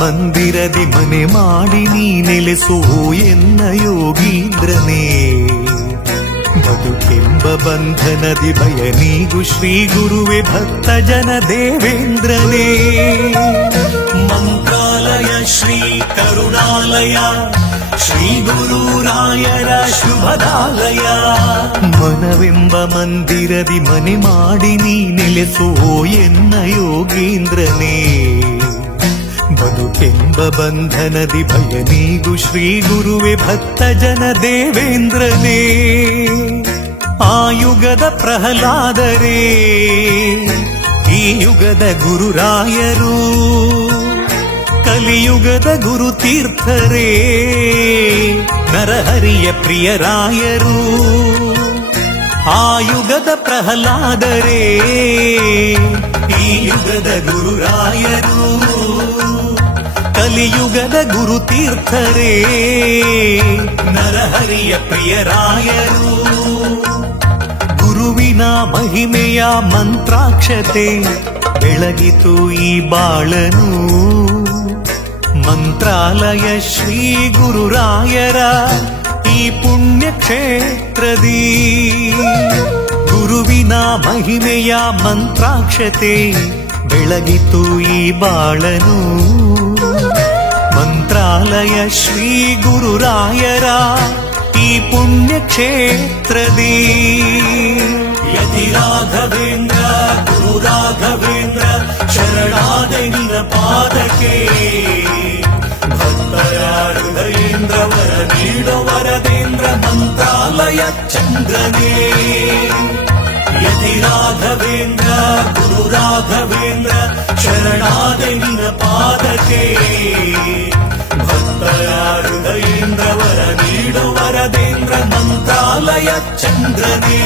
ಮಂದಿರದಿ ಮನೆ ಮಾಡಿ ನೀ ನೆಲೆಸೋ ಎನ್ನ ಯೋಗೀಂದ್ರನೇ. ಬದುಕೆಂಬ ಬಂಧನದಿ ಭಯ ನೀಗು ಶ್ರೀ ಗುರುವೆ ಭಕ್ತ ಜನ ದೇವೇಂದ್ರನೇ. ಮಂತ್ರಾಲಯ ಶ್ರೀ ಕರುಣಾಲಯ ಶ್ರೀ ಗುರುರಾಯರ ಶುಭದಾಲಯ. ಮನವೆಂಬ ಮಂದಿರದಿ ಮನೆ ಮಾಡಿ ನೀ ನೆಲೆಸೋ ಎನ್ನ ಯೋಗೀಂದ್ರನೇ. ಬದುಕೆಂಬ ಬಂಧನದಿ ಭಯ ನೀಗು ಶ್ರೀ ಗುರುವೆ ಭಕ್ತ ಜನ ದೇವೇಂದ್ರನೇ. ಆ ಯುಗದ ಪ್ರಹ್ಲಾದರೇ ಈ ಯುಗದ ಗುರುರಾಯರು, ಕಲಿಯುಗದ ಗುರುತೀರ್ಥರೇ ನರಹರಿಯ ಪ್ರಿಯರಾಯರು. ಆ ಯುಗದ ಪ್ರಹ್ಲಾದರೇ ಈ ಯುಗದ ಗುರುರಾಯರು, ಕಲಿಯುಗದ ಗುರುತೀರ್ಥರೇ ನರಹರಿಯ ಪ್ರಿಯರಾಯರು. ಗುರುವಿನ ಮಹಿಮೆಯ ಮಂತ್ರಾಕ್ಷತೆ ಬೆಳಗಿತು ಈ ಬಾಳನು. ಮಂತ್ರಾಲಯ ಶ್ರೀ ಗುರುರಾಯರ ಈ ಪುಣ್ಯ ಕ್ಷೇತ್ರದಿ. ಗುರುವಿನ ಮಹಿಮೆಯ ಮಂತ್ರಾಕ್ಷತೆ ಬೆಳಗಿತು ಈ ಬಾಳನು. ಮಂತ್ರಾಲಯ ಶ್ರೀ ಗುರುರಾಯರ ಈ ಪುಣ್ಯ ಕ್ಷೇತ್ರದಿ. ಯತಿ ರಾಘವೇಂದ್ರ ಗುರು ರಾಘವೇಂದ್ರ ಶರಣಾದ ನಿನ್ನ ಪಾದಕ್ಕೆ. ಭಕ್ತರ ಹೃದಯೇಂದ್ರ ವರ ನೀಡೋ ವರದೇಂದ್ರ ಮಂತ್ರಾಲಯ ಚಂದ್ರನೇ. ಯತಿ ರಾಘವೇಂದ್ರ ಗುರು ರಾಘವೇಂದ್ರ ಶರಣಾದ ನಿನ್ನ ಪಾದಕ್ಕೆ. ಭಕ್ತರ ಹೃದಯೇಂದ್ರ ವರ ನೀಡೋ ವರದೇಂದ್ರ ಮಂತ್ರಾಲಯ ಚಂದ್ರನೇ.